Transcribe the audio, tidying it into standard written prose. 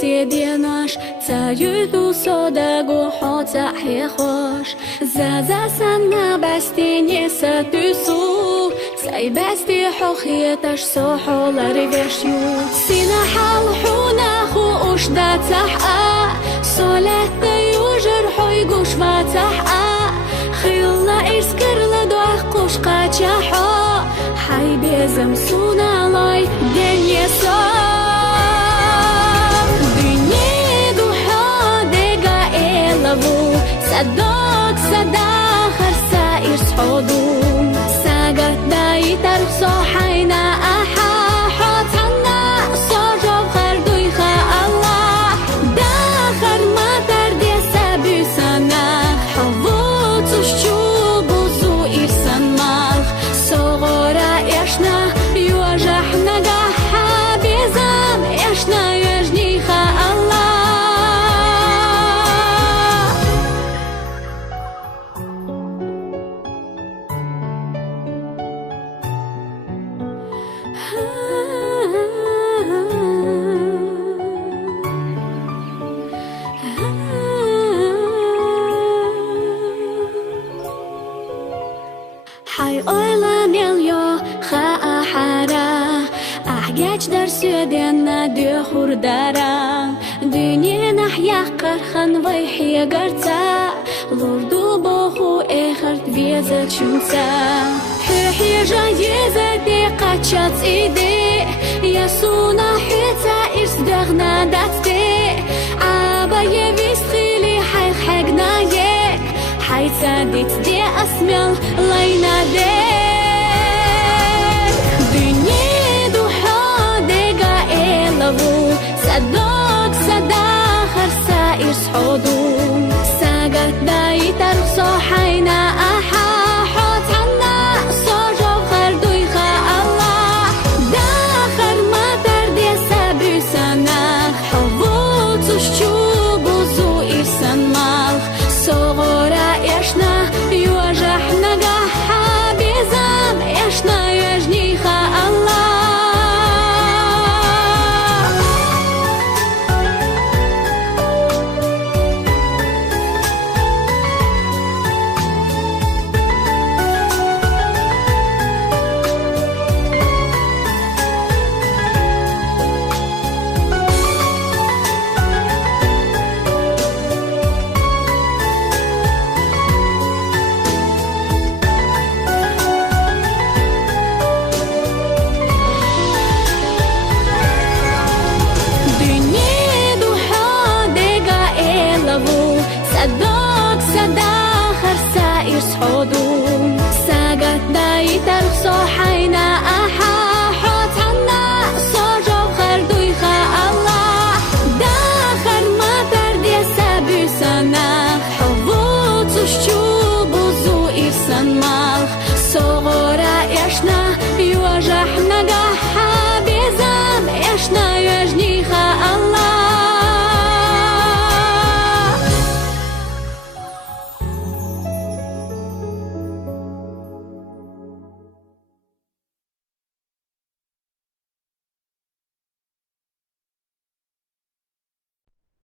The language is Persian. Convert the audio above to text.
سیدیناش تایید و صادق و حاطه خوش زازا سنا بستینی ستوسو سای بستی حقیقتش سحولاری وشیو سینا حال حونا خوش دتحا صلت دیوجر حی گوش و تحا خیلا ایسکرل دوخ قش قچها حی بیزم سونا لای دنیا صدق صدا خرسا يصحودون ساقت داي ترخصو حينا أحا حوتنا صوجو خردو يخا الله داخر ما تردي سابي سنة حووت وشو بوزو إرسان مالخ صغورا يشنا يوجحنا قاحا بيزام يشنا يجني خا الله حي أولا نيليو خا حارا أحجاج در سودنا دخور دارا دنيا نحيا قرخن ويحيا قرتا لوردو بوخو إخرت بيزا تشمتا حيحيا جايزة دي قاتشات إيدي ياسونا حيتا إرس دغنا داتي عبا يبيس خيلي حيخ حقنا يك حيتا ديت دي أسمل لينا دي